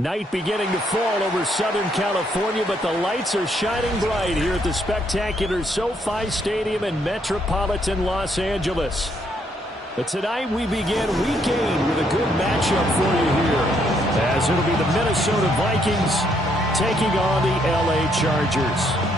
Night beginning to fall over Southern California, but the lights are shining bright here at the spectacular SoFi Stadium in metropolitan Los Angeles. But tonight we begin Week 8 with a good matchup for you here, as it'll be the Minnesota Vikings taking on the LA Chargers.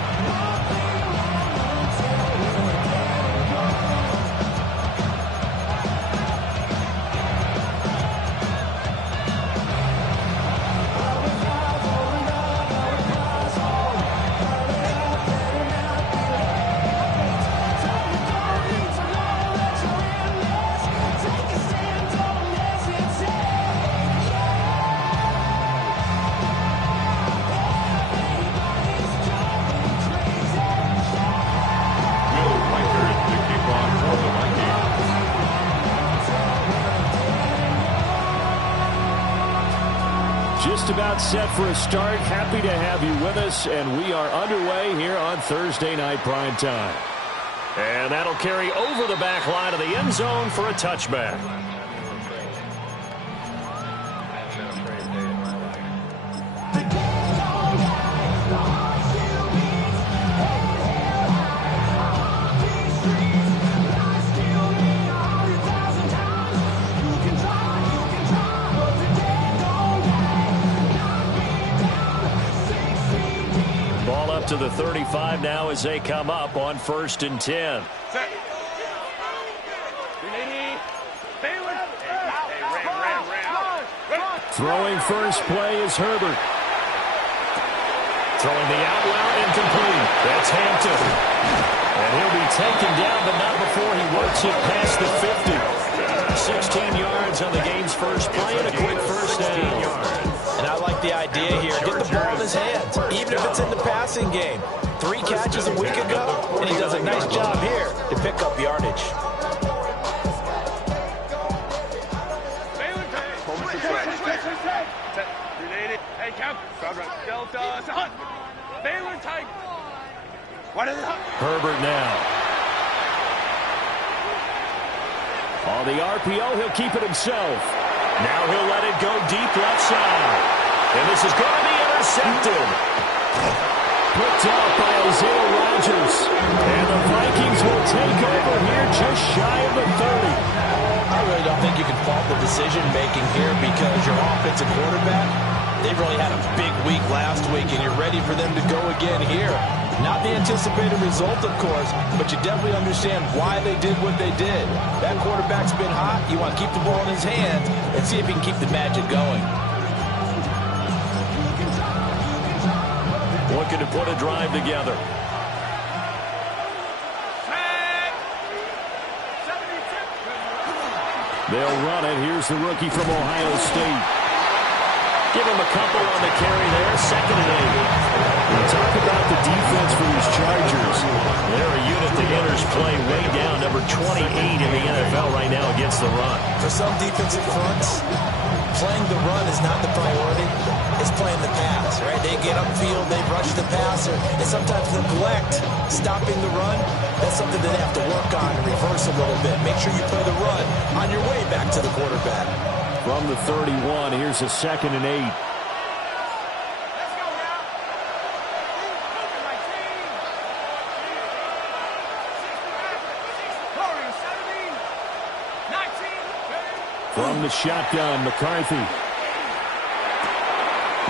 Just about set for a start. Happy to have you with us, and we are underway here on Thursday Night Prime Time. And that'll carry over the back line of the end zone for a touchback. To the 35 now as they come up on 1st and 10. Throwing first play is Herbert. Throwing the out route incomplete. That's Hampton. And he'll be taken down, but not before he works it past the 50. 16 yards on the game's first play and a quick first down. And I like the idea here. Get the ball in his hands, even if it's in the passing game. 3 catches a week ago, and he does a nice job here to pick up yardage. Herbert now. On the RPO, he'll keep it himself. Now he'll let it go deep left side. And this is going to be intercepted. Picked up by Isaiah Rodgers. And the Vikings will take over here just shy of the 30. I really don't think you can fault the decision-making here because your offensive quarterback, they really had a big week last week, and you're ready for them to go again here. Not the anticipated result, of course, but you definitely understand why they did what they did. That quarterback's been hot. You want to keep the ball in his hands and see if he can keep the magic going. Looking to put a drive together. They'll run it. Here's the rookie from Ohio State. Give him a couple on the carry there. 2nd and 8. We'll talk about the defense for these Chargers. They're a unit that enters play way down, number 28 in the NFL right now against the run. For some defensive fronts, playing the run is not the priority. It's playing the pass, right? They get upfield, they rush the passer, and sometimes neglect stopping the run. That's something that they have to work on and reverse a little bit. Make sure you play the run on your way back to the quarterback. From the 31, here's a 2nd and 8. From the shotgun, McCarthy.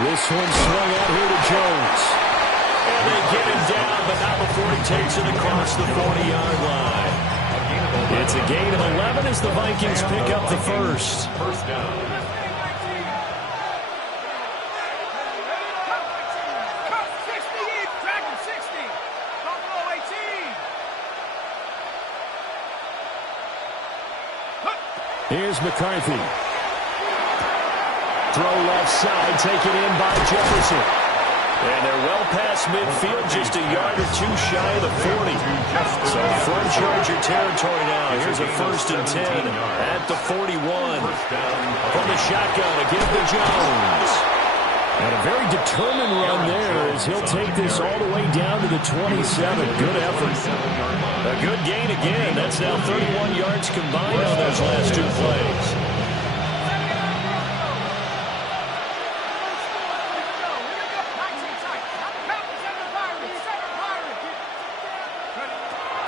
This one swung out here to Jones. And they get him down, but not before he takes it across the 40-yard line. It's a gain of 11 as the Vikings pick up the first. First down. Here's McCarthy. Throw left side, taken in by Jefferson. And they're well past midfield, just a yard or two shy of the 40. So from Charger territory now, here's a 1st and 10 at the 41. From the shotgun, a give to Jones. And a very determined run there as he'll take this all the way down to the 27. Good effort. A good gain again. That's now 31 yards combined on those last 2 plays.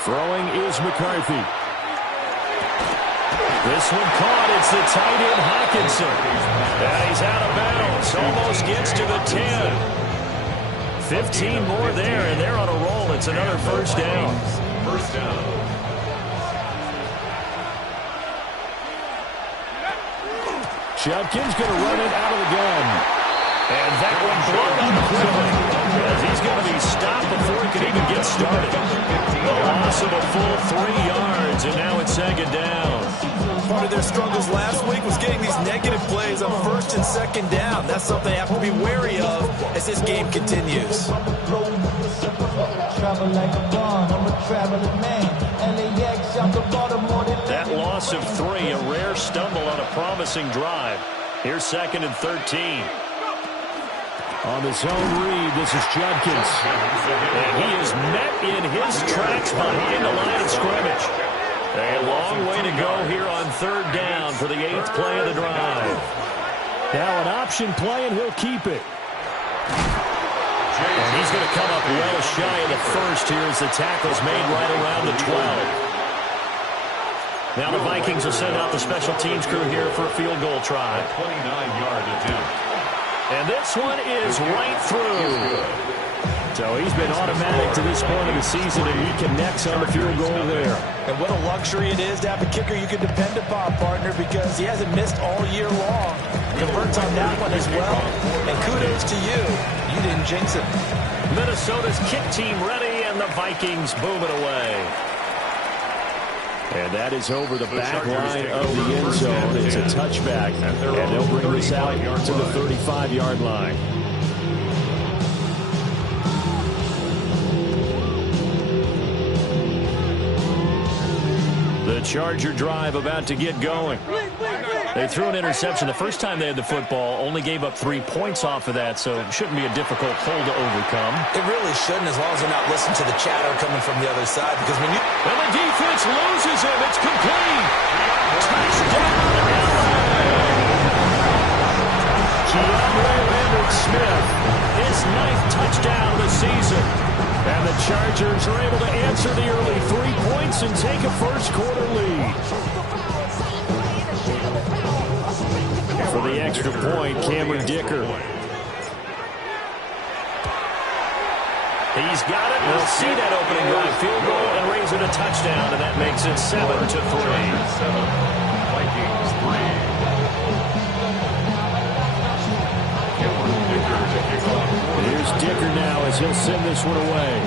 Throwing is McCarthy. This one caught. It's the tight end, Hawkinson. And he's out of bounds. Almost gets to the 10. 15 more there, and they're on a roll. It's another first down. First down. Judkins going to run it out of the gun. And that one blown up quickly, as he's going to be stopped before he can even get started. The loss of a full 3 yards, and now it's second down. Part of their struggles last week was getting these negative plays on first and second down. That's something they have to be wary of as this game continues. That loss of 3, a rare stumble on a promising drive. Here's second and 13. On the zone read, this is Judkins. And he is met in his tracks behind the line of scrimmage. A long way to go here on third down for the 8th play of the drive. Now an option play, and he'll keep it. And he's going to come up well shy of the first here as the tackle's made right around the 12. Now the Vikings will send out the special teams crew here for a field goal try. 29-yard attempt. And this one is right through. So he's been automatic to this point of the season, and he connects on the field goal there. And what a luxury it is to have a kicker you can depend upon, partner, because he hasn't missed all year long. Converts on that one as well. And kudos to you. You didn't jinx it. Minnesota's kick team ready, and the Vikings boom it away. And that is over the back line of the end zone. It's a touchback, and they'll bring this out to the 35-yard line. The Charger drive about to get going. They threw an interception the first time they had the football, only gave up 3 points off of that, so it shouldn't be a difficult hole to overcome. It really shouldn't, as long as they're not listening to the chatter coming from the other side. Because when you... And the defense loses him. It's complete. Touchdown, LA. Leonard-Smith, his 9th touchdown of the season. And the Chargers are able to answer the early 3 points and take a first-quarter lead. For the extra point, Cameron Dicker. He's got it. We'll see that opening drive field goal and raise it a touchdown, and that makes it 7-3. Vikings 3. Here's Dicker now as he'll send this one away.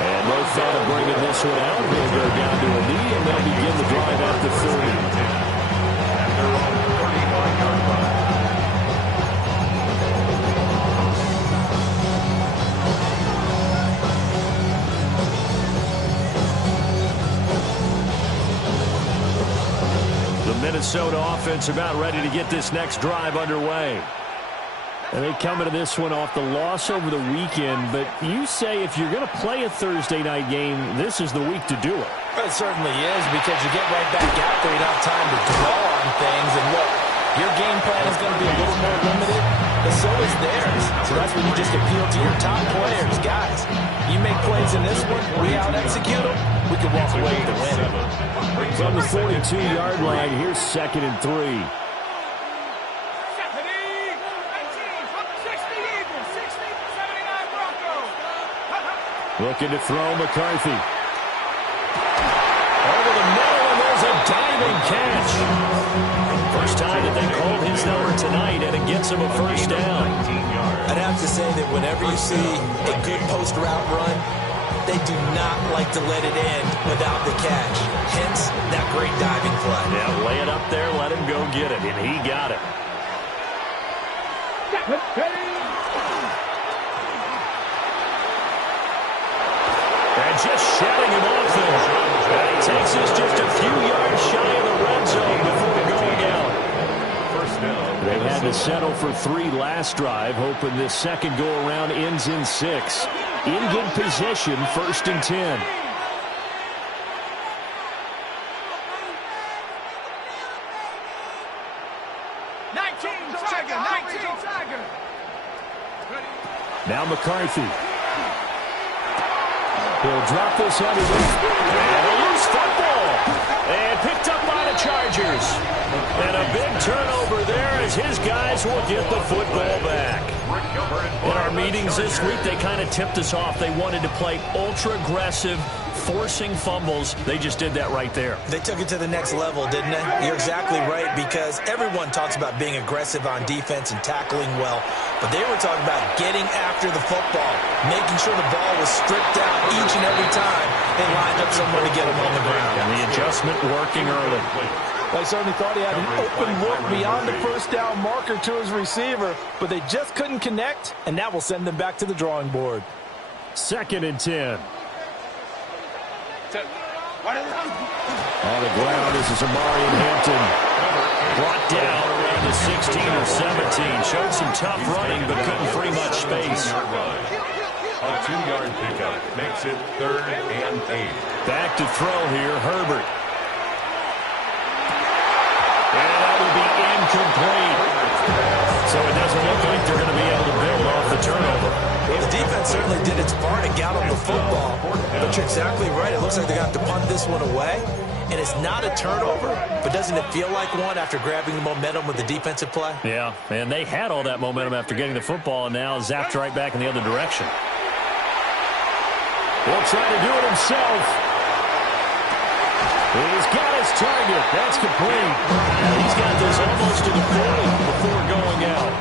And no thought of bringing this one out. He'll go down to a knee, and they'll begin the drive at the 30. And they're on the 35-yard line. The Minnesota offense about ready to get this next drive underway. And they come into this one off the loss over the weekend, but you say if you're going to play a Thursday night game, this is the week to do it. It certainly is, because you get right back out there, you don't have time to dwell on things. And look, your game plan is going to be a little more limited, but so is theirs. So that's when you just appeal to your top players. Guys, you make plays in this one, we out-execute them, we can walk away with the win. From the 42-yard line, here's 2nd and 3. Looking to throw McCarthy. Over the middle, and there's a diving catch. First time that they called his number tonight, and it gets him a first down. I'd have to say that whenever you see a good post route run, they do not like to let it end without the catch. Hence, that great diving play. Yeah, lay it up there, let him go get it, and he got it. And just shutting him off there. And he takes us just a few yards shy of the red zone before going out. First down. They had to settle for 3 last drive, hoping this second go-around ends in 6. In good position, 1st and 10. Now McCarthy. He'll drop this underneath. And a loose football. And picked up by the Chargers. And a big turnover there as his guys will get the football back. In our meetings this week, they kind of tipped us off. They wanted to play ultra-aggressive, forcing fumbles. They just did that right there. They took it to the next level, didn't they? You're exactly right, because everyone talks about being aggressive on defense and tackling well. But they were talking about getting after the football, making sure the ball was stripped out each and every time they lined up someone to get them on the ground. And the adjustment working early. I certainly thought he had an open look beyond the first down marker to his receiver, but they just couldn't connect, and that will send them back to the drawing board. 2nd and 10. On the ground, this is Amari in Hampton. Brought down around the 16 or 17. Showed some tough running, but couldn't free much space. A 2-yard pickup makes it 3rd and 8. Back to throw here, Herbert. And that will be incomplete. So it doesn't look like they're going to be able to build off the turnover. Well, the defense certainly did its part and got on the football. But you're exactly right. It looks like they're going to have to punt this one away. And it's not a turnover, but doesn't it feel like one after grabbing the momentum with the defensive play? Yeah, and they had all that momentum after getting the football, and now zapped right back in the other direction. He'll try to do it himself. He's got his target. That's complete. He's got this almost to the 40 before going out.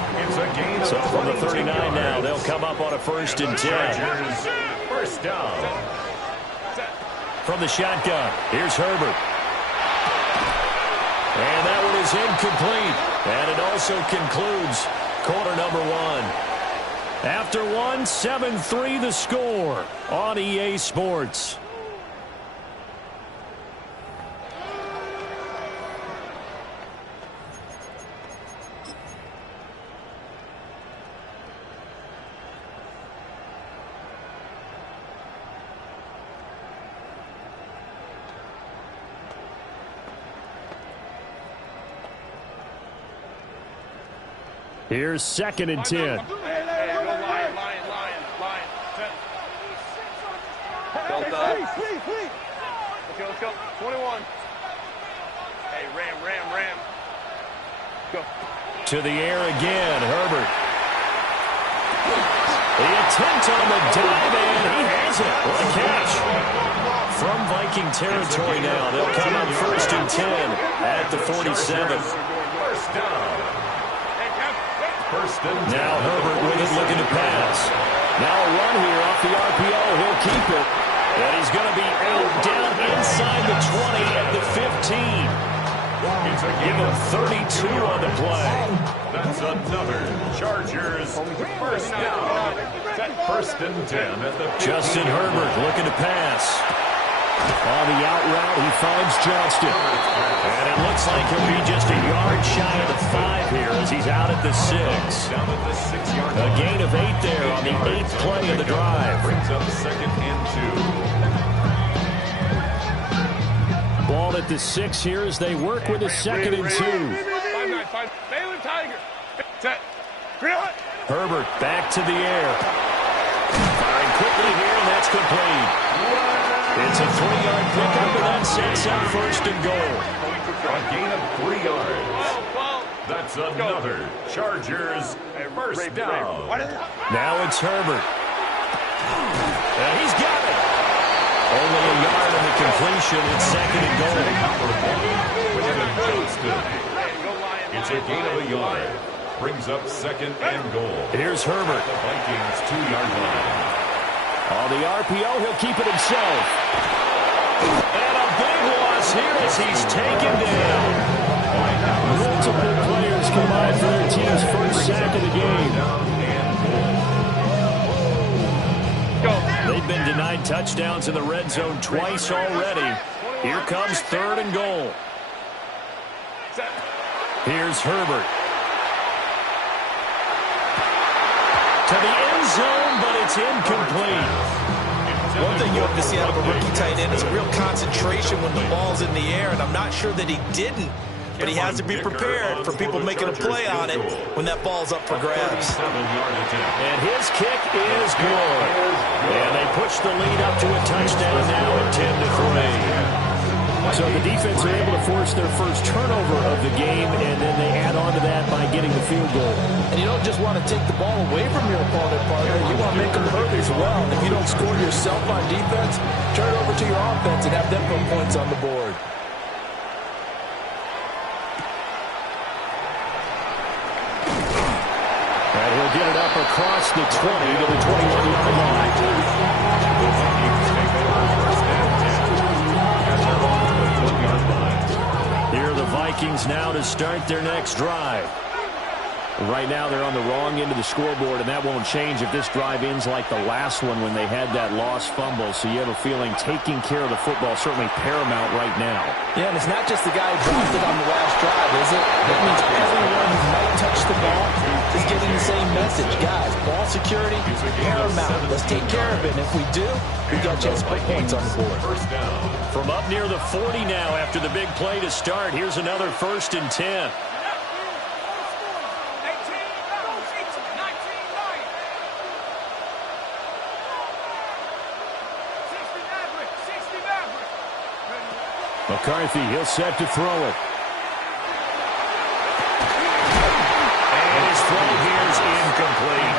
So from the 39 now, they'll come up on a 1st and 10. First down. From the shotgun, here's Herbert. And that one is incomplete. And it also concludes quarter number 1. After 1, 7-3 the score on EA Sports. Here's 2nd and 10. Lion. Let's go. 21. Hey, ram. Go. To the air again, Herbert. The attempt on the dive, and he has it. What a catch. From Viking territory now, they'll come up 1st and 10 at the 47. First down. Now Herbert with it, looking to pass. Now a run here off the RPO. He'll keep it. And he's going to be down inside the 20 at the 15. Give him 32 on the play. That's another Chargers first down. 1st and 10 at the 15. Justin Herbert looking to pass. On the out route, he finds Johnston. And it looks like he'll be just a yard shy of the 5 here as he's out at the 6. Down at the 6-yard A line. gain of 8 there on the 8th play of the drive. Brings up 2nd and 2. Ball at the 6 here as they work with a 2nd and 2. 5-9-5. Baylor Tiger. Set. Herbert back to the air. Firing quickly here, and that's complete. It's a 3-yard pickup, and that sets up 1st and goal. A gain of 3 yards. That's another Chargers first down. Now it's Herbert. And he's got it. Only a yard on the completion. It's 2nd and goal. It's a gain of a yard. Brings up 2nd and goal. Here's Herbert. The Vikings 2-yard line. On the RPO, he'll keep it himself. And a big loss here as he's taken down. Multiple players combined for their team's first sack of the game. They've been denied touchdowns in the red zone twice already. Here comes 3rd and goal. Here's Herbert. To the end zone, but it's incomplete. One thing you hope to see out of a rookie tight end is real concentration when the ball's in the air, and I'm not sure that he didn't but he has to be prepared for people making a play on it when that ball's up for grabs. And his kick is good. And they push the lead up to a touchdown now at 10-3. So the defense are able to force their first turnover of the game, and then they add on to that by getting the field goal. And you don't just want to take the ball away from your opponent, partner. You want to make them hurt as well. And if you don't score yourself on defense, turn it over to your offense and have them put points on the board. And he'll get it up across the 20 to the 21-yard line. Here are the Vikings now to start their next drive. Right now they're on the wrong end of the scoreboard, and that won't change if this drive ends like the last one when they had that lost fumble. So you have a feeling taking care of the football is certainly paramount right now. Yeah, and it's not just the guy who dropped it on the last drive, is it? That means everyone who might touch the ball is getting the same message. Guys, ball security, paramount. Let's take care of it. And if we do, we got a chance to put points on the board. From up near the 40 now after the big play to start, here's another 1st and 10. McCarthy, he'll set to throw it. And his throw here is incomplete.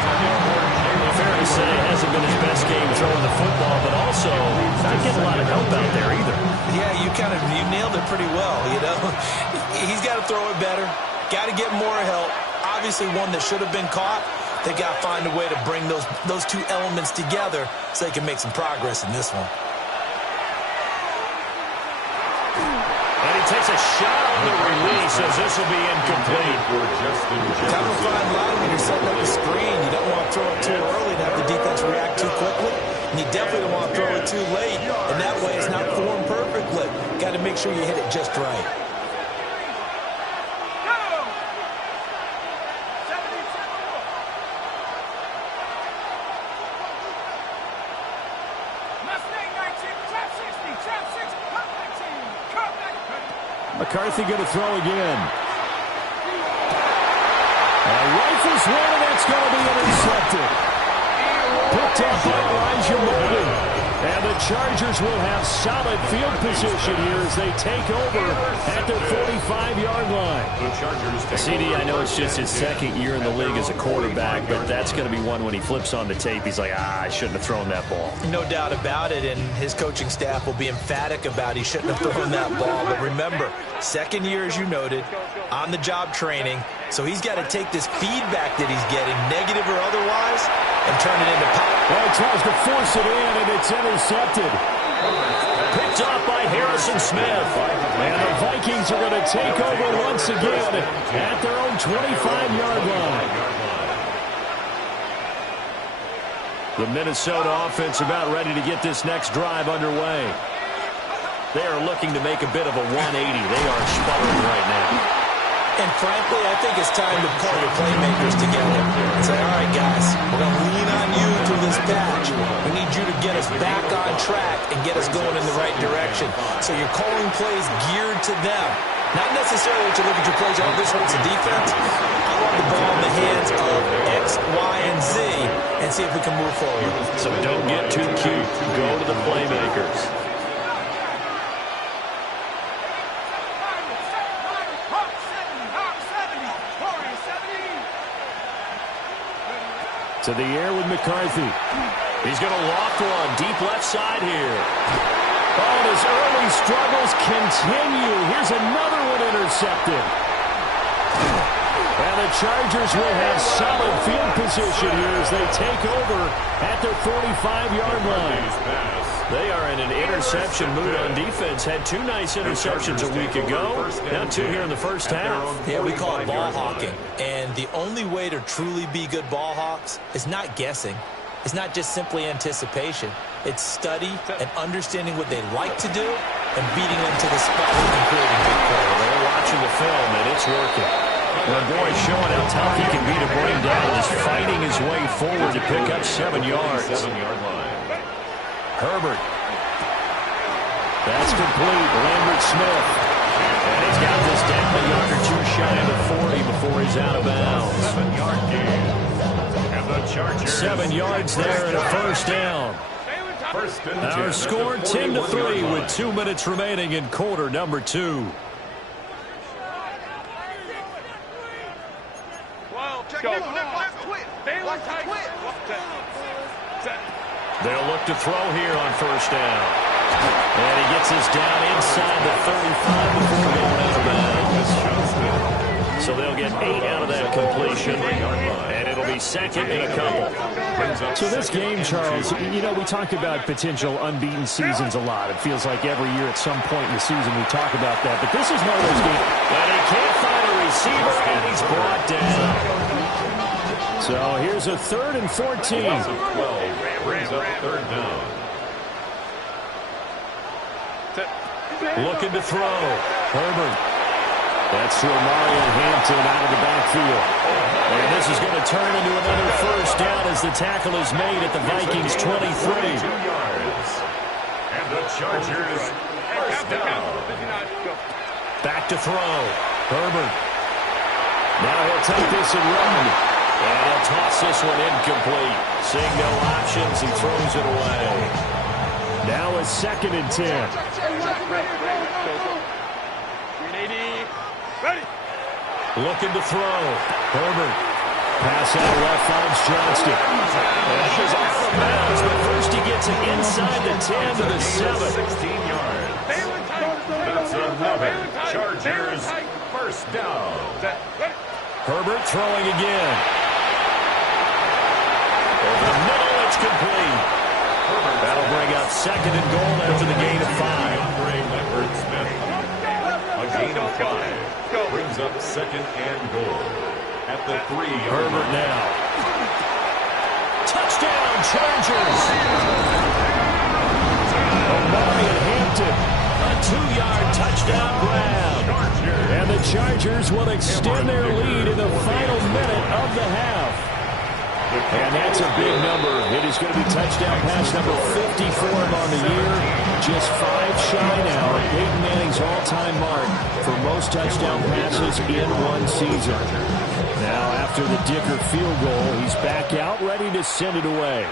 Fair to say, it hasn't been his best game throwing the football, but also not getting a lot of help out there either. Yeah, you nailed it pretty well, you know. He's got to throw it better. Got to get more help. Obviously one that should have been caught. They got to find a way to bring those two elements together so they can make some progress in this one. And he takes a shot on the release as this will be incomplete. Kind of a fine line when you're setting up the screen. You don't want to throw it too early and have the defense react too quickly. And you definitely don't want to throw it too late. And that way it's not formed perfectly. Got to make sure you hit it just right. McCarthy going to throw again. And rifles one, and that's going to be intercepted. Picked up by Elijah Molden. And the Chargers will have solid field position here as they take over at their 45-yard line. CD, I know it's just his second year in the league as a quarterback, but that's going to be one when he flips on the tape. He's like, I shouldn't have thrown that ball. No doubt about it, and his coaching staff will be emphatic about he shouldn't have thrown that ball. But remember, second year, as you noted, on-the-job training, so he's got to take this feedback that he's getting, negative or otherwise, and turn it into power. Well, he tries to force it in, and it's intercepted. Picked off by Harrison Smith. And the Vikings are going to take over once again at their own 25-yard line. The Minnesota offense about ready to get this next drive underway. They are looking to make a bit of a 180. They are sputtering right now. And frankly, I think it's time to call your playmakers together and say, all right, guys, we're going to lean on you through this patch. We need you to get us back on track and get us going in the right direction. So you're calling plays geared to them. Not necessarily to look at your plays, oh, this hurts the defense. I want the ball in the hands of X, Y, and Z and see if we can move forward. So don't get too cute. Go to the playmakers. To the air with McCarthy. He's going to loft one deep left side here. Oh, and his early struggles continue. Here's another one intercepted. And the Chargers will have solid field position here as they take over at their 45-yard line. They are in an interception mood on defense. Had two nice interceptions a week ago. Now two here in the first half. Yeah, we call it ball hawking. And the only way to truly be good ball hawks is not guessing. It's not just simply anticipation. It's study and understanding what they like to do and beating them to the spot and creating big plays. They're watching the film, and it's working. Well, boy, showing how tough he can be to bring down, just fighting his way forward to pick up 7 yards. 7-yard line. Herbert. That's complete. Lambert Smith. And he's got this down to yard or two shy of the 40 before he's out of bounds. 7-yard gain. And the Chargers. 7 yards there and a first down. First and 10 Our score 10-3 with 2 minutes remaining in quarter number 2. They'll look to throw here on first down. And he gets us down inside the 35 before going out of bounds. So they'll get 8 out of that completion. And it'll be second and a couple. So this game, Charles, you know, we talk about potential unbeaten seasons a lot. It feels like every year at some point in the season we talk about that. But this is one of those games. And he can't find a receiver, and he's brought down. So here's a 3rd and 14. 12 brings up third down. Looking to throw. Herbert. That's to Mario Hampton out of the backfield. And this is going to turn into another first down as the tackle is made at the Vikings 23. 2 yards. And the Chargers first down. Back to throw. Herbert. Now he'll take this and run. And he'll toss this one incomplete. Seeing no options, he throws it away. Now a 2nd and 10. Looking to throw. Herbert. Pass out left finds Johnston. And he's out of bounds, but first he gets it inside the 10 to the 7. 16 yards. That's 11. Chargers first down. Herbert throwing again. Over the middle, it's complete. That'll bring up 2nd and goal after the gain of 5. A gain of 5 brings up 2nd and goal at the 3-yard Herbert line. now. Touchdown, Chargers. Omari and Hampton. A 2-yard touchdown grab. And the Chargers will extend their lead in the final minute of the half. And that's a big number. It is going to be touchdown pass number 54 on the year. Just 5 shy now of Peyton Manning's all-time mark for most touchdown passes in one season. Now, after the Dicker field goal, he's back out ready to send it away.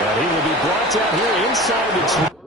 And he will be brought down here inside the 2.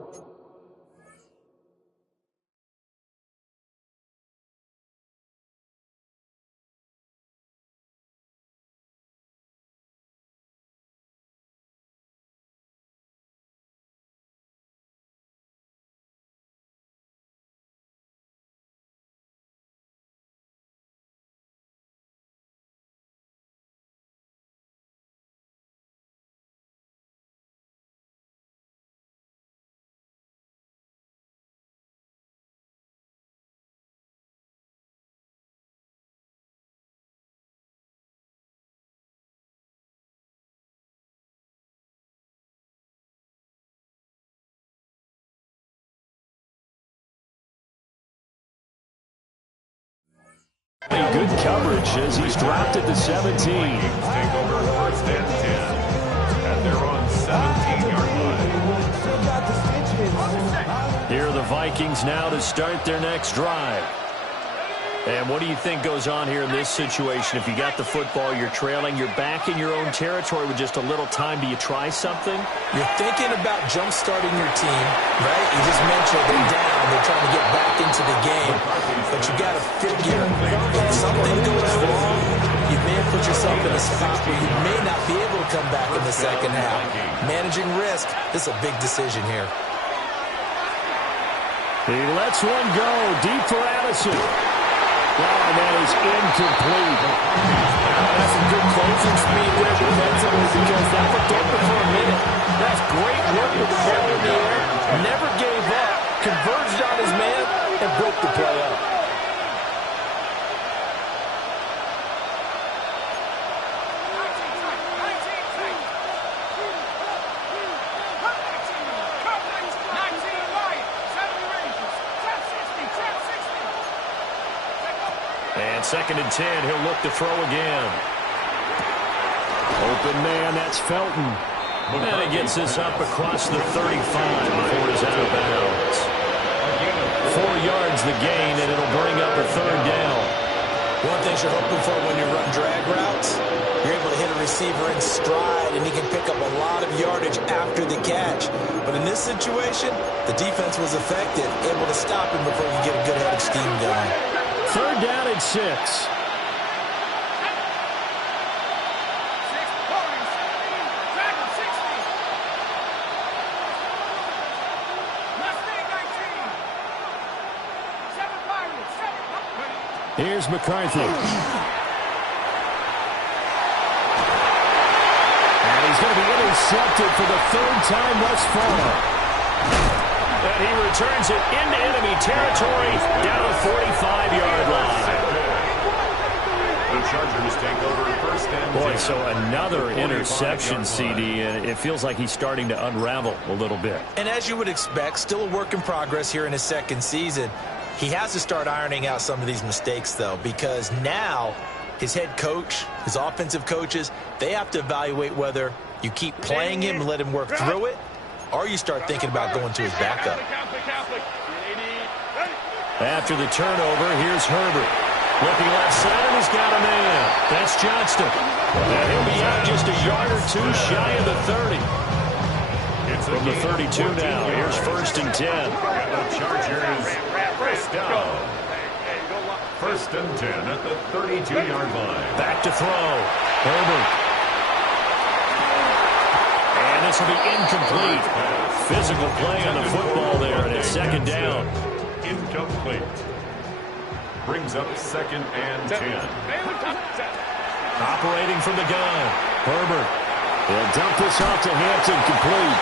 Good coverage as he's dropped at the 17. Take over first and 10. And they're on 17-yard line. Here are the Vikings now to start their next drive. And what do you think goes on here in this situation? If you got the football, you're trailing, you're back in your own territory with just a little time. Do you try something? You're thinking about jump-starting your team, right? You just mentioned they're down. They're trying to get back into the game. But you got to figure if something goes wrong, you may have put yourself in a spot where you may not be able to come back in the second half. Managing risk, this is a big decision here. He lets one go deep for Addison. And that is incomplete. That's some good closing speed there defensively because that looked open for a minute. That's great work with the ball in the air. Never gave up. Converged on his man and broke the play up. And 2nd and 10, he'll look to throw again. Open man, that's Felton. And he gets this up across the 35 before he's out of bounds. 4 yards the gain, and it'll bring up a 3rd down. One thing you're hoping for when you run drag routes, you're able to hit a receiver in stride, and he can pick up a lot of yardage after the catch. But in this situation, the defense was effective, able to stop him before he could get a good head of steam going. 3rd down and 6. Here's McCarthy. And he's going to be intercepted for the 3rd time thus far. And he returns it into enemy territory down the 45-yard line. The Chargers take over 1st and 10. Boy, so another interception, CD, and it feels like he's starting to unravel a little bit. And as you would expect, still a work in progress here in his 2nd season. He has to start ironing out some of these mistakes, though, because now his head coach, his offensive coaches, they have to evaluate whether you keep playing him and let him work through it, or you start thinking about going to his backup. After the turnover, here's Herbert. Looking left side, and he's got a man. That's Johnston. And he'll be out just a yard or 2 shy of the 30. From the 32 now, here's 1st and 10. The Chargers, 1st down. 1st and 10 at the 32-yard line. Back to throw. Herbert. And this will be incomplete. Physical play on the football there, and it's 2nd down. Incomplete. Brings up 2nd and 10. Operating from the gun. Herbert. He'll dump this off to Hampton, complete.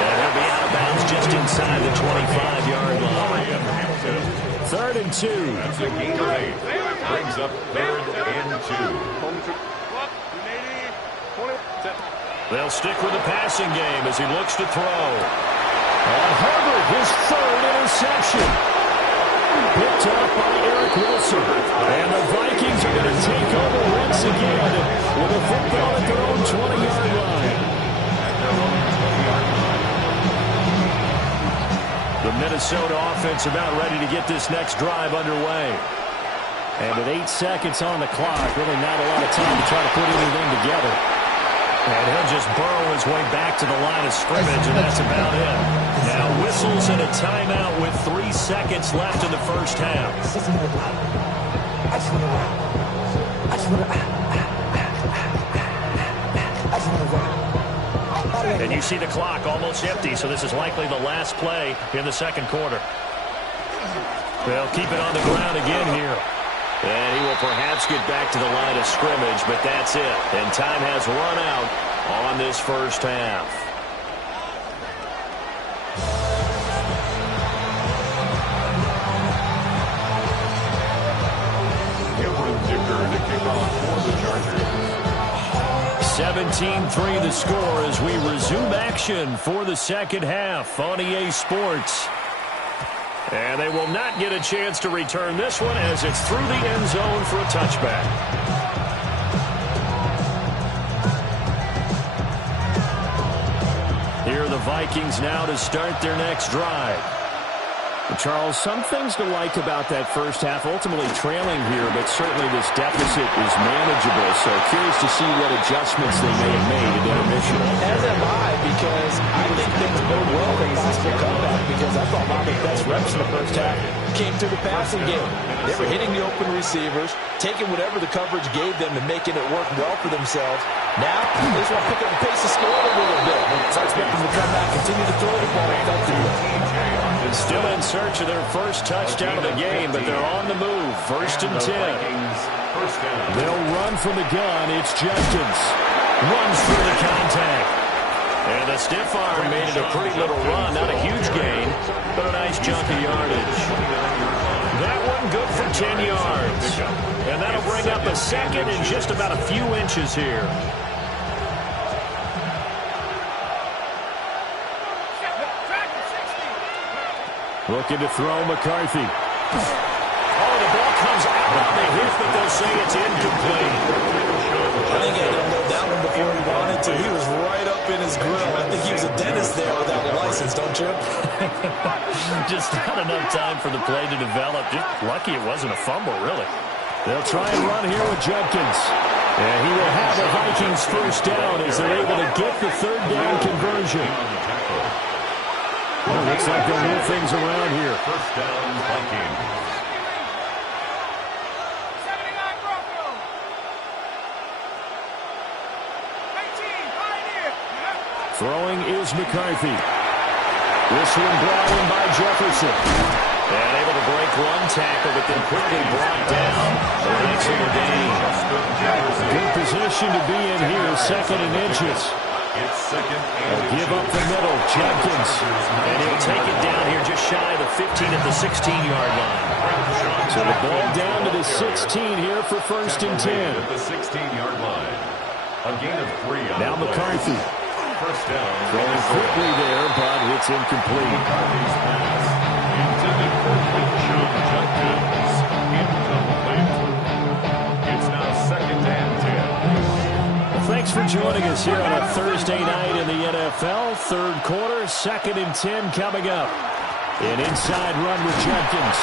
And he'll be out of bounds just inside the 25-yard line. 3rd and 2. That's a gain of 8. Brings up 3rd and 2. They'll stick with the passing game as he looks to throw. And Herbert, his 3rd interception. Picked up by Eric Wilson. And the Vikings are going to take over once again with a football at their own 20-yard line. The Minnesota offense about ready to get this next drive underway. And with 8 seconds on the clock, really not a lot of time to try to put anything together. And he'll just burrow his way back to the line of scrimmage, and that's about it. Now whistles and a timeout with 3 seconds left in the 1st half. And you see the clock almost empty, so this is likely the last play in the 2nd quarter. They'll keep it on the ground again here. And he will perhaps get back to the line of scrimmage, but that's it. And time has run out on this 1st half. To kick off for the Chargers. 17-3 the score as we resume action for the 2nd half on EA Sports. And they will not get a chance to return this one as it's through the end zone for a touchback. Here are the Vikings now to start their next drive. Charles, some things to like about that 1st half, ultimately trailing here, but certainly this deficit is manageable. So curious to see what adjustments they may have made at intermission. As am I, because I think things bode well for possible comeback, because I thought a lot of the best reps in the 1st half came through the passing game. They were hitting the open receivers, taking whatever the coverage gave them and making it work well for themselves. Now, they just want to pick up the pace of score a little bit. So I expect them to come back, continue to throw the ball effectively. Still in search of their 1st touchdown of the game, but they're on the move. 1st and 10. They'll run from the gun. It's Jenkins. Runs through the contact. And the stiff arm made it a pretty little run. Not a huge gain, but a nice chunk of yardage. That one good for 10 yards. And that'll bring up a 2nd and just about a few inches here. Looking to throw McCarthy. Oh, the ball comes out on the hit, but they'll say it's incomplete. I think he had to load that one before he wanted to. He was right up in his grill. I think he was a dentist there without a license, don't you? Just not enough time for the play to develop. Just lucky it wasn't a fumble, really. They'll try and run here with Judkins. And he will have the Vikings first down as they're able to get the third down conversion. Well, looks like they'll move things around here. First down, Vikings. Throwing is McCarthy. This one brought in by Jefferson. And able to break one tackle, but then quickly brought down for a nice little gain. Good position to be in here, second and inches. It's second and Give up the middle, Judkins. And he'll take it down here just shy of the 15 at the 16-yard line. So the ball down to the 16 here for first and 10. at the 16-yard line. A gain of 3 on Now the play. McCarthy. First down. Throwing quickly there, but it's incomplete. McCarthy's pass intended for Sean Judkins. Incomplete. It's now second and 10. Well, thanks for joining us here on a Thursday night in the NFL. Third quarter, second and 10 coming up. An inside run with Judkins.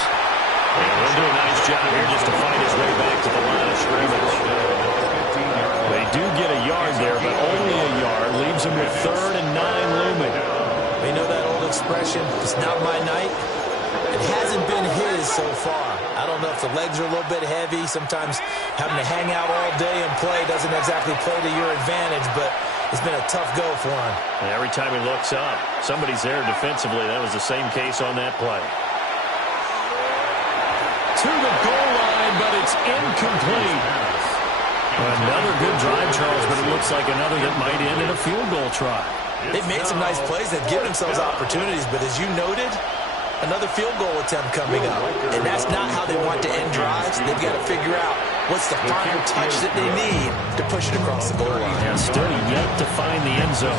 And he'll do a nice job here just to find his way back to the line of scrimmage. They do get a yard there, but only a yard. Leaves them with third and 9 looming. You know that old expression, it's not my night? It hasn't been his so far. I don't know if the legs are a little bit heavy. Sometimes having to hang out all day and play doesn't exactly play to your advantage, but it's been a tough go for him. And every time he looks up, somebody's there defensively. That was the same case on that play. To the goal line, but it's incomplete. Another good drive, Charles, but it looks like another that might end in a field goal try. They've made some nice plays. They've given themselves opportunities, but as you noted, another field goal attempt coming up. And that's not how they want to end drives. They've got to figure out what's the final touch that they need to push it across the goal line. And still yet to find the end zone.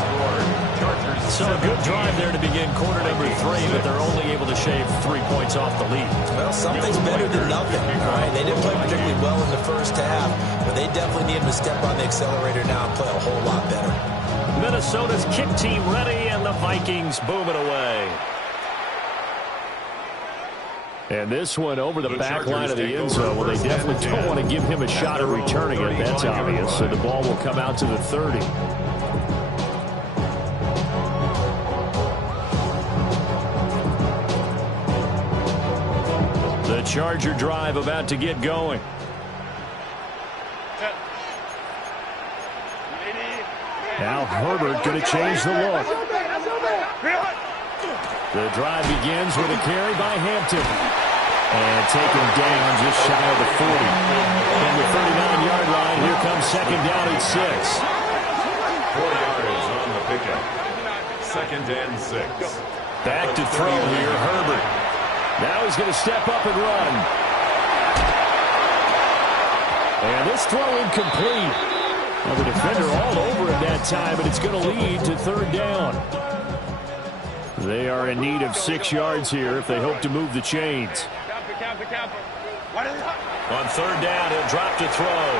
So a good drive there to begin quarter number 3, but they're only able to shave 3 points off the lead. Well, something's better than nothing, all right? They didn't play particularly well in the first half, but they definitely need them to step on the accelerator now and play a whole lot better. Minnesota's kick team ready, and the Vikings boom it away. And this one over the back line of the end zone. Well, they definitely don't want to give him a shot at returning it. That's obvious. So the ball will come out to the 30. The Charger drive about to get going. Now Herbert going to change the look. The drive begins with a carry by Hampton. And taken down just shy of the 40. From the 39-yard line, here comes second down at 6. 4 yards on the pickup. Second and 6. Back to throw here, Herbert. Now he's going to step up and run. And this throw incomplete. Well, the defender all over him that time, but it's going to lead to third down. They are in need of 6 yards here if they hope to move the chains. On third down, he'll drop to throw.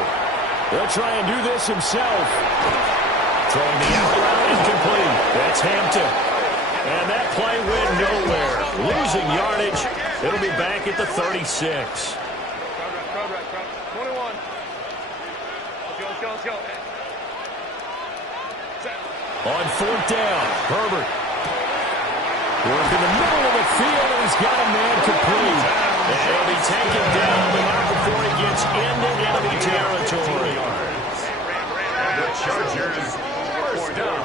He'll try and do this himself. Throwing the out route, incomplete. That's Hampton. And that play went nowhere. Losing yardage. It'll be back at the 36. 21. Let's go. On fourth down, Herbert. Work in the middle of the field, and he's got a man complete. And he'll be taken down, but not before he gets into enemy territory. The Chargers first down.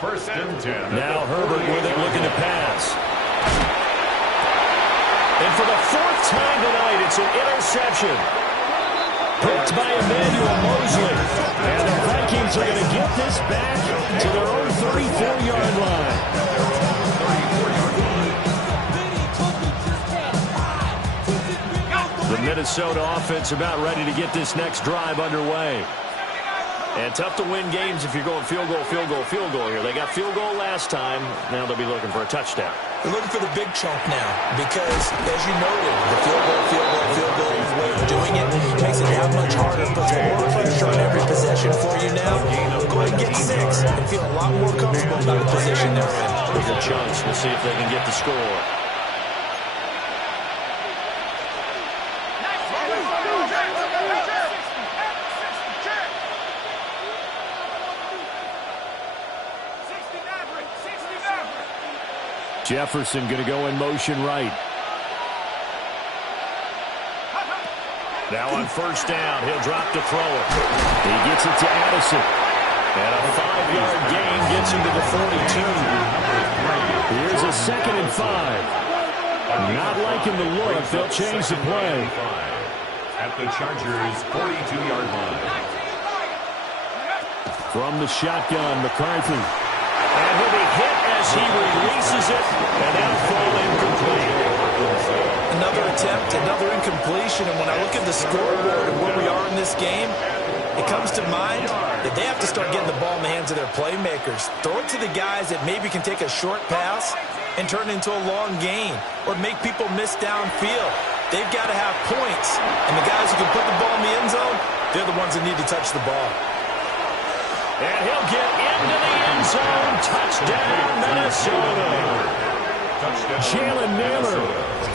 First and 10. Now Herbert with it, looking to pass. And for the 4th time tonight, it's an interception. Picked by Emmanuel Mosley. And the Vikings are going to get this back to their own 34-yard line. The Minnesota offense about ready to get this next drive underway. And tough to win games if you're going field goal here. They got field goal last time. Now they'll be looking for a touchdown. They're looking for the big chunk now because, as you noted, the field goal is the way of doing it. Makes it that much harder, puts more pressure on every possession for you now. Go ahead and get 6 and feel a lot more comfortable about the position they're in. Bigger chunks. We'll see if they can get the score. Jefferson going to go in motion right. Now on first down, he'll drop to throw it. He gets it to Addison. And a 5-yard gain gets him to the 42. Here's a 2nd and 5. Not liking the look. They'll change the play. At the Chargers' 42-yard line. From the shotgun, McCarthy. And he'll be hit as he releases it, and that'll fall incomplete. Another attempt, another incompletion, and when I look at the scoreboard and where we are in this game, it comes to mind that they have to start getting the ball in the hands of their playmakers. Throw it to the guys that maybe can take a short pass and turn it into a long gain or make people miss downfield. They've got to have points, and the guys who can put the ball in the end zone, they're the ones that need to touch the ball. And he'll get into the end zone. Touchdown, Minnesota. Jalen Naylor,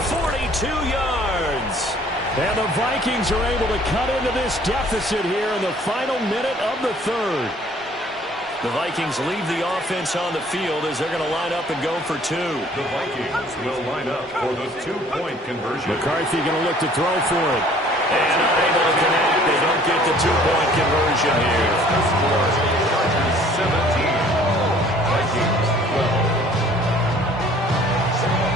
42 yards. And the Vikings are able to cut into this deficit here in the final minute of the 3rd. The Vikings leave the offense on the field as they're going to line up and go for 2. The Vikings will line up for the 2-point conversion. McCarthy going to look to throw for it. And unable to connect. They don't get the 2-point conversion here. The score, Chargers 17, Vikings 12.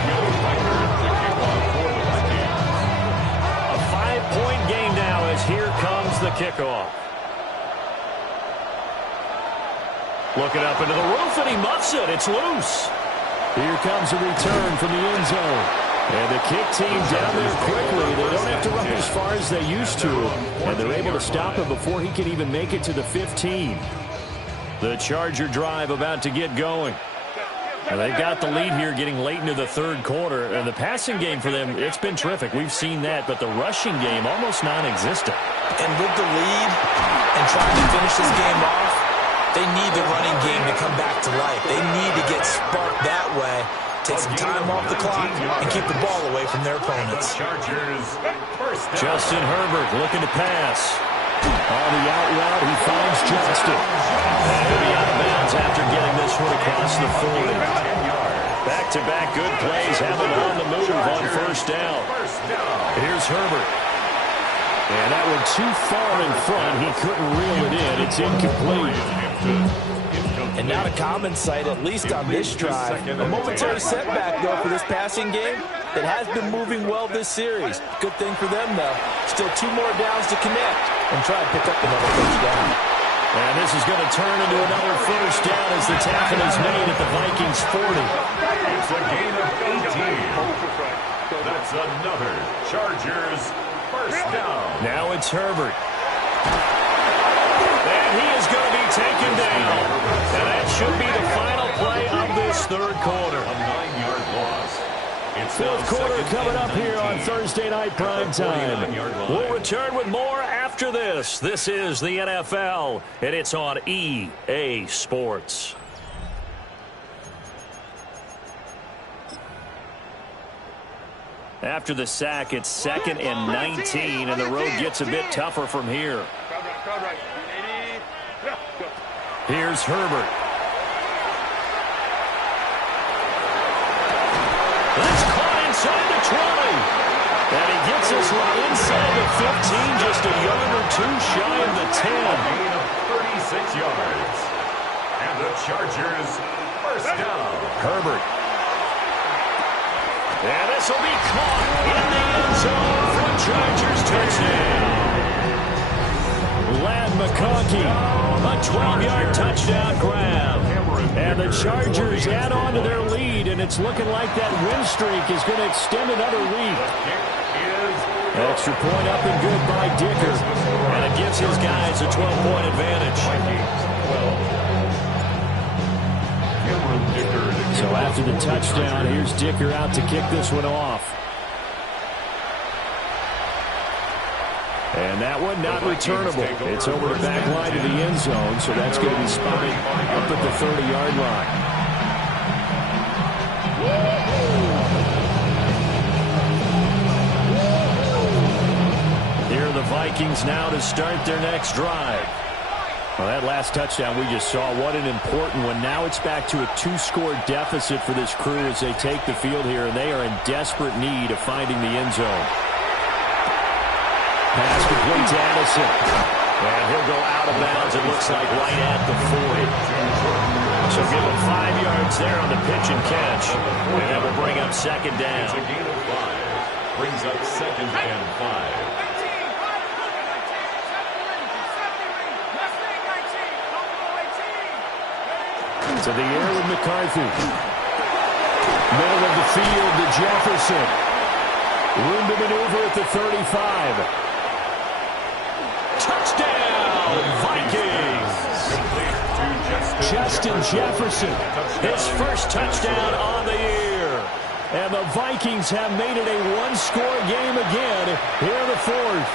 Will Ryder to kick off for the Vikings. A 5-point game now as here comes the kickoff. Looking up into the roof, and he muffs it. It's loose. Here comes a return from the end zone. And the kick team down there quickly. They don't have to run as far as they used to. And they're able to stop him before he can even make it to the 15. The Charger drive about to get going. And they've got the lead here getting late into the 3rd quarter. And the passing game for them, it's been terrific. We've seen that. But the rushing game, almost non-existent. And with the lead and trying to finish this game off, they need the running game to come back to life. They need to get sparked that way, take some time off the clock, and keep the ball away from their opponents. Justin Herbert looking to pass. On the out route, he finds Johnston. And he'll be out of bounds after getting this one across the 40. Back-to-back good plays have him on the move on first down. Here's Herbert. And that one too far in front. He couldn't reel it in. It's incomplete. And not a common sight, at least on this drive. A momentary setback, though, for this passing game that has been moving well this series. Good thing for them, though. Still 2 more downs to connect and try and pick up another first down. And this is going to turn into another first down as the tackle is made at the Vikings 40. It's a gain of 18. That's another Chargers first down. Now it's Herbert. And he is going to be taken down. And that should be the final play of this 3rd quarter. A 9-yard loss. It's 4th quarter coming up here on Thursday Night Primetime. We'll return with more after this. This is the NFL, and it's on EA Sports. After the sack, it's 2nd and 19, and the road gets a bit tougher from here. Here's Herbert. That's caught inside the 20. And he gets us right inside the 15, just a yard or 2 shy of the 10. A gain of 36 yards. And the Chargers first down. Herbert. And this will be caught in the end zone for a Chargers touchdown. Lad McConkey, a 12-yard touchdown grab. And the Chargers add on to their lead, and it's looking like that win streak is going to extend another week. Extra point up and good by Dicker. And it gives his guys a 12-point advantage. So So after the touchdown, here's Dicker out to kick this one off. And that one not returnable. It's over the back line of the end zone, so that's going to be spotted up at the 30-yard line. Here are the Vikings now to start their next drive. Well, that last touchdown we just saw, what an important one. Now it's back to a 2-score deficit for this crew as they take the field here, and they are in desperate need of finding the end zone. Pass complete to Addison. And he'll go out of bounds, it looks like, right at the 40. So give him 5 yards there on the pitch and catch. And that will bring up second down. It's a gain of 5. Brings up second and 5. To the air with McCarthy. Middle of the field to Jefferson. Room to maneuver at the 35. Touchdown, Vikings! Justin Jefferson, his first touchdown on the year. And the Vikings have made it a 1-score game again here in the fourth.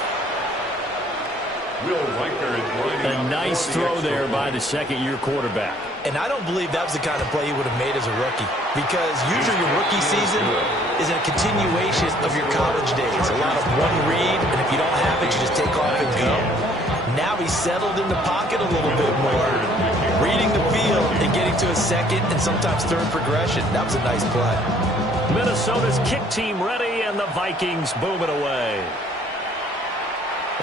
A nice throw there by the second-year quarterback. And I don't believe that was the kind of play he would have made as a rookie, because usually your rookie season is a continuation of your college days. A lot of one read, and if you don't have it, you just take off and go. Now he's settled in the pocket a little bit more, reading the field and getting to a second and sometimes third progression. That was a nice play. Minnesota's kick team ready, and the Vikings boom it away.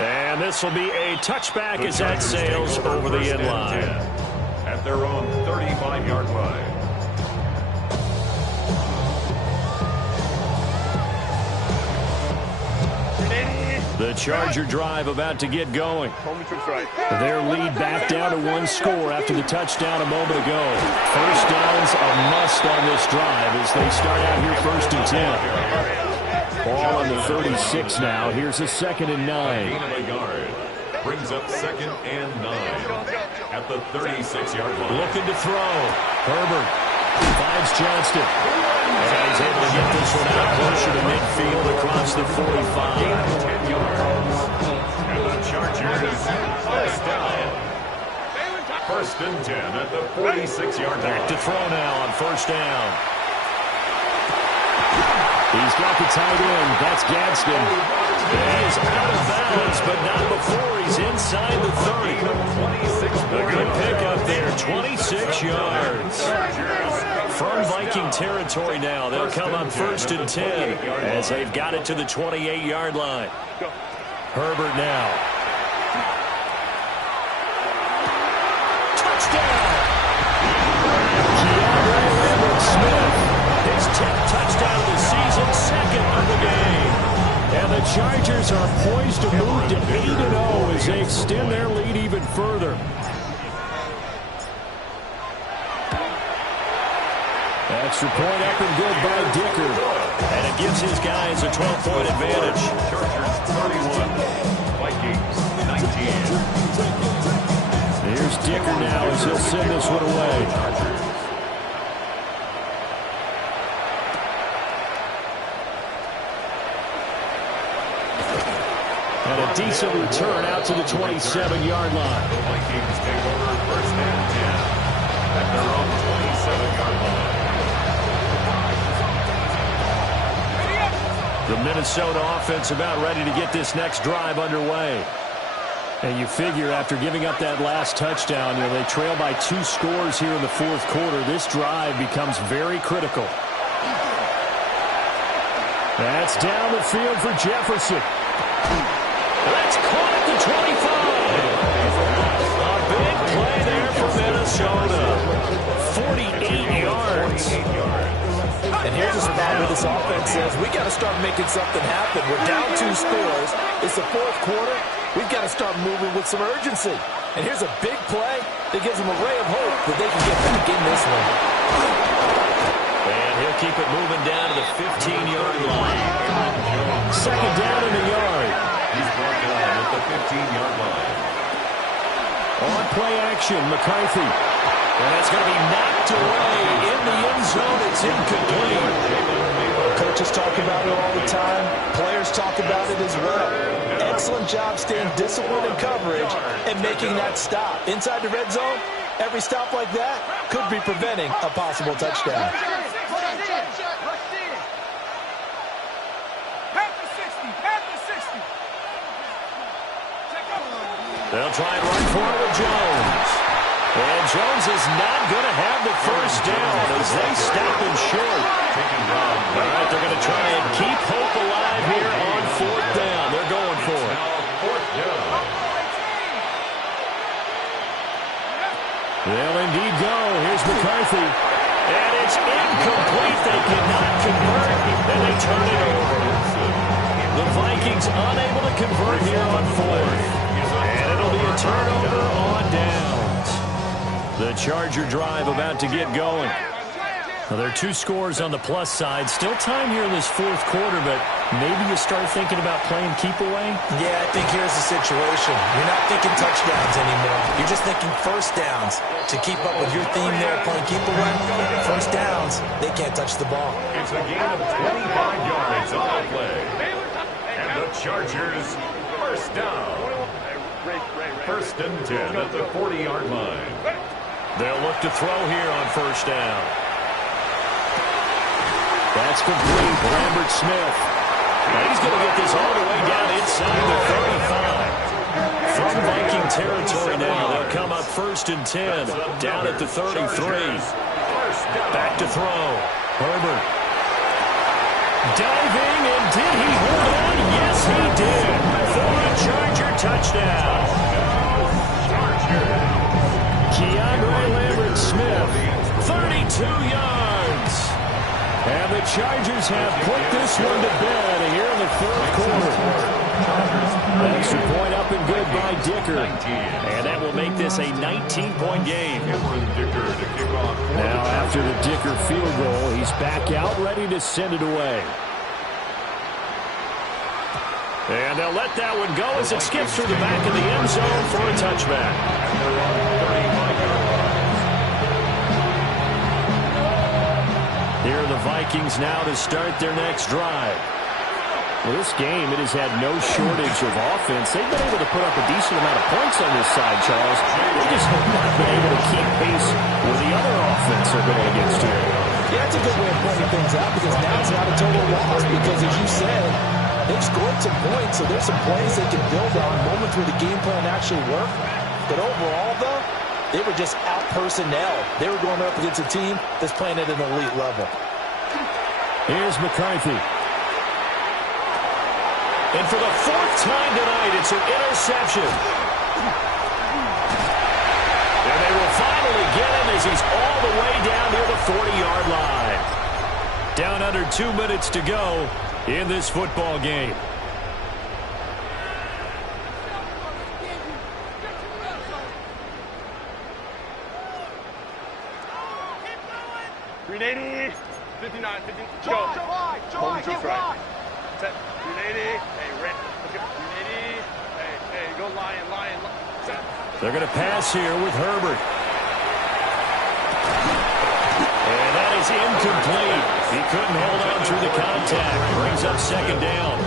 And this will be a touchback as that sails over the end line. At their own 35-yard line. The Charger drive about to get going. Their lead back down to 1 score after the touchdown a moment ago. First down's a must on this drive as they start out here 1st and 10. Ball on the 36 now. Here's a 2nd and 9. Gain of a yard. Brings up 2nd and 9. At the 36-yard line. Looking to throw. Herbert finds Johnston. And he's able to get this one out closer to midfield across the 45. Gain of 10 yards. And the Chargers first down. 1st and 10 at the 46-yard line. Back to throw now on 1st down. He's got the tight end. That's Gadsden. He is out of bounds, but not before he's inside the 30. A good pickup there, 26 yards. From Viking territory now, they'll come on 1st and 10 as they've got it to the 28-yard line. Herbert now. Touchdown! Smith, his 10th touchdown of the season, 2nd of the game. And the Chargers are poised to move to 8-0 as they extend their lead even further. Extra point up and good by Dicker. And it gives his guys a 12-point advantage. Chargers 31, Vikings 19. Here's Dicker now as he'll send this one away. And a decent return out to the 27-yard line. The Vikings take over 1st and 10 at their own 27-yard line. The Minnesota offense about ready to get this next drive underway. And you figure after giving up that last touchdown, they trail by 2 scores here in the 4th quarter. This drive becomes very critical. That's down the field for Jefferson. That's caught at the 25. A big play there for Minnesota. 48 yards. And here's a spot where this offense says, we got to start making something happen. We're down 2 scores. It's the 4th quarter. We've got to start moving with some urgency. And here's a big play that gives them a ray of hope that they can get back in this one. And he'll keep it moving down to the 15-yard line. 2nd down in the yard. He's brought down at the 15-yard line. On play action, McCarthy. And it's going to be knocked away in the end zone. It's incomplete. Coaches talk about it all the time. Players talk about it as well. Excellent job staying disciplined in coverage and making that stop. Inside the red zone, every stop like that could be preventing a possible touchdown. They'll try and run for it with Jones. And Jones is not going to have the first down as they stop him short. All right, they're going to try and keep hope alive here on fourth down. They're going for it. They'll indeed go. Here's McCarthy. And it's incomplete. They cannot convert, and they turn it over. The Vikings unable to convert here on fourth. And it'll be a turnover on downs. The Charger drive about to get going. Now, there are two scores on the plus side. Still time here in this fourth quarter, but maybe you start thinking about playing keep away? Yeah, I think here's the situation. You're not thinking touchdowns anymore. You're just thinking first downs. To keep up with your theme there, playing keep away, first downs, they can't touch the ball. It's a gain of 25 yards on the play. And the Chargers, first down. First and 10 at the 40-yard line. They'll look to throw here on first down. That's complete. Lambert Smith. And he's going to get this all the way down inside the 35. From Viking territory now, they'll come up first and 10. Down at the 33. Back to throw. Herbert. Diving, and did he hold on? Yes, he did. For a Charger touchdown. Keandre Lambert Smith, 32 yards. And the Chargers have put this one to bed here in the fourth quarter. Extra point up and good by Dicker. And that will make this a 19-point game. Now after the Dicker field goal, he's back out ready to send it away. And they'll let that one go as it skips through the back of the end zone for a touchback. Here are the Vikings now to start their next drive. Well, this game, it has had no shortage of offense. They've been able to put up a decent amount of points on this side, Charles. They just have not been able to keep pace with the other offense they're going against here. Yeah, that's a good way of pointing things out because now it's not a total loss because, as you said, they've scored some points, so there's some plays they can build on, moments where the game plan actually worked. But overall, though, they were just out-personnel. They were going up against a team that's playing at an elite level. Here's McCarthy. And for the fourth time tonight, it's an interception. And they will finally get him as he's all the way down near the 40-yard line. Down under 2 minutes to go in this football game. Grenade, 59, 50, go. Hold the right. Set, grenade, hey, Rick, grenade, hey, go lion, set. They're going to pass here with Herbert. And that is incomplete. He couldn't hold on through the contact. Brings up second down.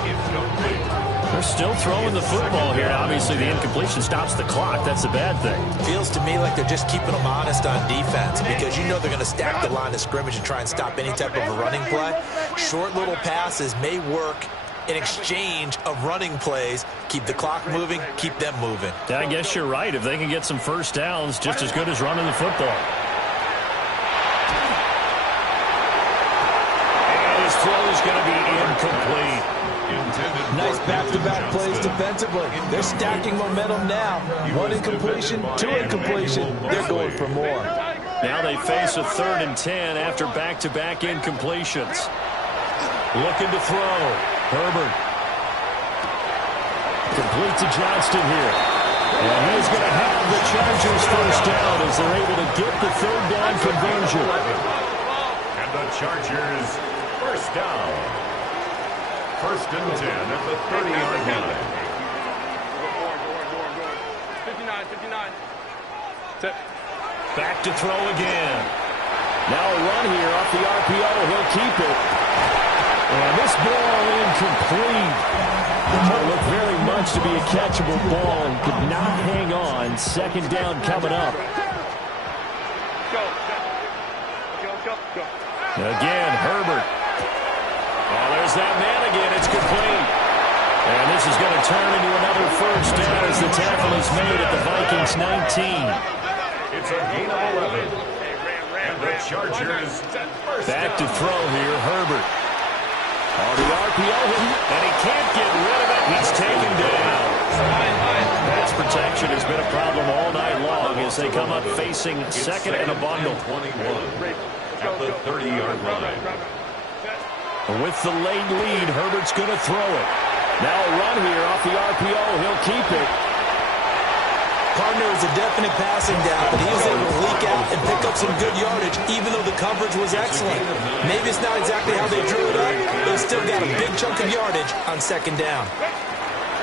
They're still throwing the football here. Obviously, the incompletion stops the clock. That's a bad thing. Feels to me like they're just keeping them honest on defense because you know they're going to stack the line of scrimmage and try and stop any type of a running play. Short little passes may work in exchange of running plays. Keep the clock moving, keep them moving. I guess you're right. If they can get some first downs, just as good as running the football. And his throw is going to be incomplete. Nice back-to-back plays defensively. They're stacking momentum now. One incompletion, two incompletion. They're going for more. Now they face a 3rd and 10 after back-to-back incompletions. Looking to throw. Herbert. Complete to Johnston here. And he's going to have the Chargers first down as they're able to get the 3rd down conversion. And the Chargers first down. First and 10 at the 30-yard line. 59, 59. Tip. Back to throw again. Now a run here off the RPO. He'll keep it. And this ball incomplete. It looked very much to be a catchable ball and could not hang on. Second down coming up. Again, Herbert. Oh, there's that man again. It's complete. And this is going to turn into another first down as the tackle is made at the Vikings 19. It's a gain of 11. And the Chargers back to throw here, Herbert. Oh, the RPO, and he can't get rid of it. He's taken down. Pass protection has been a problem all night long as they come up facing second and a bundle. 21 at the 30-yard line. With the late lead, Herbert's going to throw it. Now a run here off the RPO. He'll keep it. Partner was a definite passing down, but he was able to leak out and pick up some good yardage, even though the coverage was excellent. Maybe it's not exactly how they drew it up, but it's still got a big chunk of yardage on second down.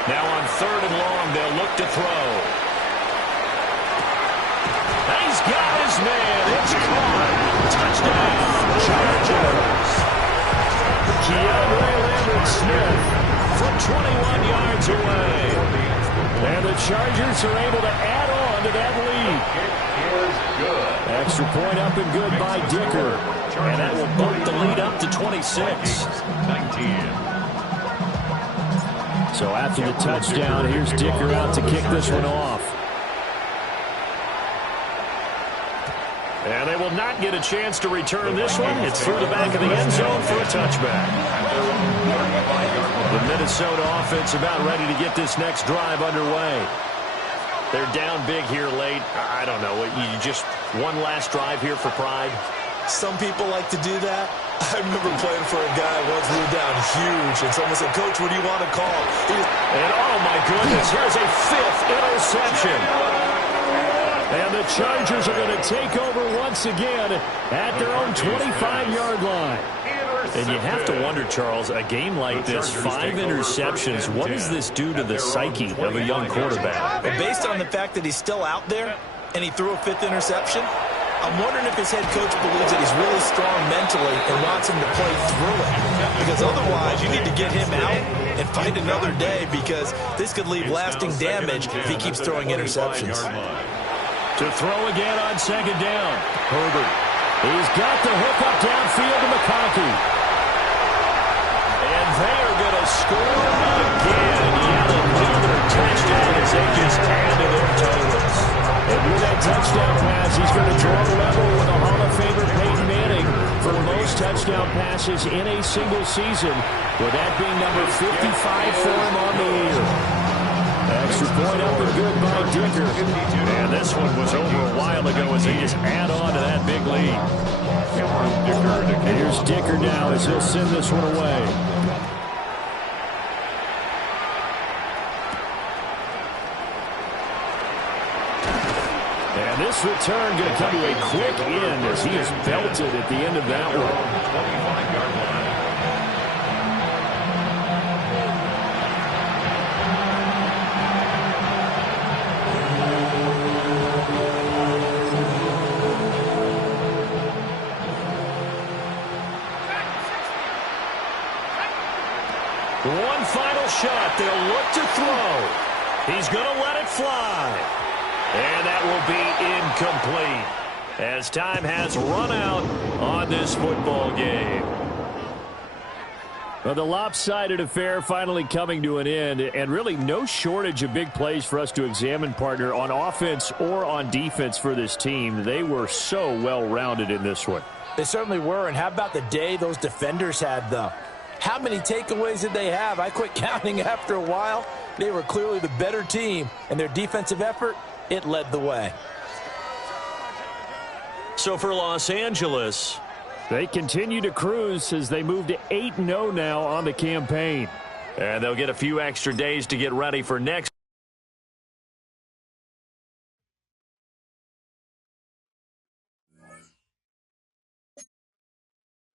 Now on third and long, they'll look to throw. And he's got his man. It's caught. Touchdown, Chargers. Keandre Lambert-Smith from 21 yards away. And the Chargers are able to add on to that lead. Extra point up and good by Dicker. And that will bump the lead up to 26. 19. So after the touchdown, here's Dicker out to kick this one off. And they will not get a chance to return this one. It's through the back of the end zone for a touchback. The Minnesota offense about ready to get this next drive underway. They're down big here late. I don't know. You just one last drive here for pride? Some people like to do that. I remember playing for a guy once we were down huge, and someone said, "Coach, what do you want to call?" And oh my goodness, here's a fifth interception. And the Chargers are going to take over once again at their own 25-yard line. And you have to wonder, Charles, a game like this, 5 interceptions, what does this do to the psyche of a young quarterback? But based on the fact that he's still out there and he threw a 5th interception, I'm wondering if his head coach believes that he's really strong mentally and wants him to play through it. Because otherwise, you need to get him out and find another day, because this could leave lasting damage if he keeps throwing interceptions. To throw again on second down, Herbert. He's got the hook up downfield to McConkey. And they are going to score again. Yet another touchdown as they just add to their totals. And with that touchdown pass, he's going to draw level with a Hall of Famer Peyton Manning for most touchdown passes in a single season, with that being number 55 for him on the year. Extra point up and good by Dicker. And this one was over a while ago as they just add on to that big lead. Here's Dicker now as he'll send this one away. And this return going to come to a quick end as he is belted at the end of that one. 25-yard line. One final shot. They'll look to throw. He's going to let it fly. And that will be incomplete as time has run out on this football game. Well, the lopsided affair finally coming to an end, and really no shortage of big plays for us to examine, partner, on offense or on defense for this team. They were so well-rounded in this one. They certainly were, and how about the day those defenders had, though? How many takeaways did they have? I quit counting after a while. They were clearly the better team, and their defensive effort, it led the way. So for Los Angeles, they continue to cruise as they move to 8-0 now on the campaign. And they'll get a few extra days to get ready for next.